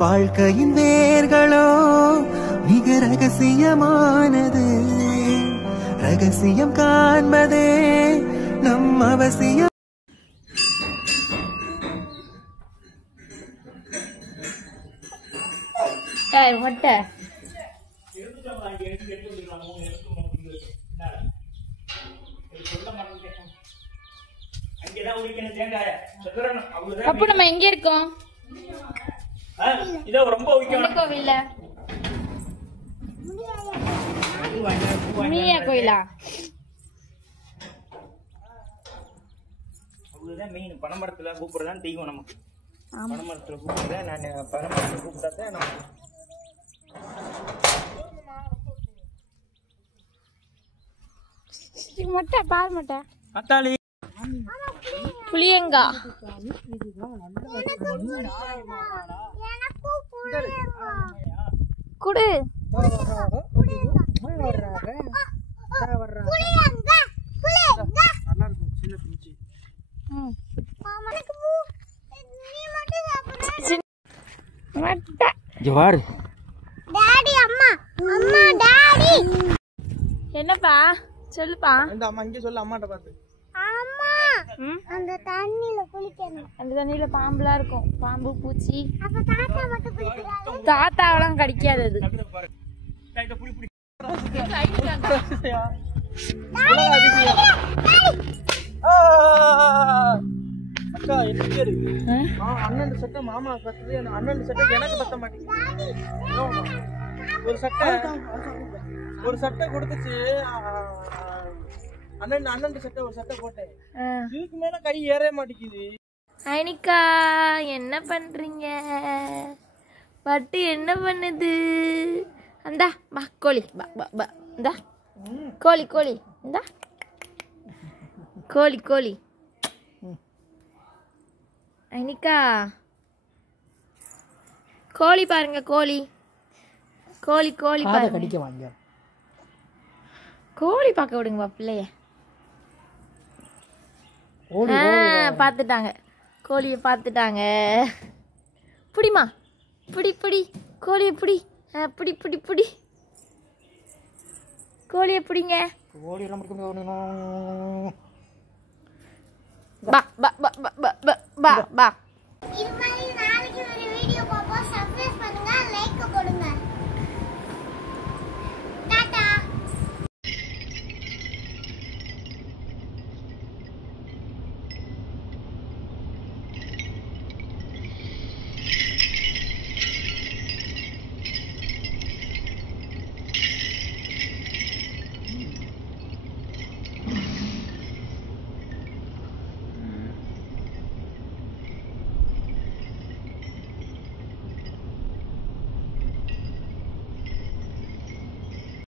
வாழ்க்கையின் வேர்களோ மிக ரகசியமானது. ரகசியம் காண்பதே நம் அவசியம். மொட்டை அப்போ நம்ம எங்க இருக்கோம்? கோவில்ல முனியா கோயிலா? மெயின் பனைமரத்துல கூப்பிடுறதான் தெய்வம் நமக்கு. பனைமரத்துல கூப்பிடுறேன் நான். பனைமரத்துல கூப்பிட்டாதான் நம்ம மொட்டை பால் மொட்டை அத்தாளி புளியங்கா குடு. என்னப்பா சொல்லுப்பா. அம்மா இங்க சொல்லு, அம்மாட்ட பார்த்து. அந்த தண்ணியில பாம்புலாம் இருக்கும். பாம்பு பூச்சி. தாத்தாவெல்லாம் கடிக்காது. அக்கா என்ன பேரு? அண்ணன் சட்டை மாமா பத்தது. அண்ணன் சட்டை எனக்கு பத்த மாட்டேங்குது. ஒரு சட்டை கொடுத்துச்சு அண்ணன் சட்டை. ஒரு சட்டை போட்டேன். இதுக்கு மேல கை ஏற மாட்டேங்குது. ஐனிகா என்ன பண்றீங்க? பட்டு என்ன பண்ணுது? அந்தா பா கோழி. பா பா பா இந்தா கோழி கோழி. இந்தா கோழி கோழி. ஐனிகா கோழி பாருங்க. கோழி கோழி கோழி பாருங்க. கோழி பார்க்க விடுங்கப்பா பிள்ளைய. பார்த்துட்டாங்க. கோழியை பார்த்துட்டாங்க. பிடிமா பிடி பிடி கோழியை பிடி. பிடி பிடி பிடி கோழியை பிடிங்க. பா பா பா பா பா பா பா.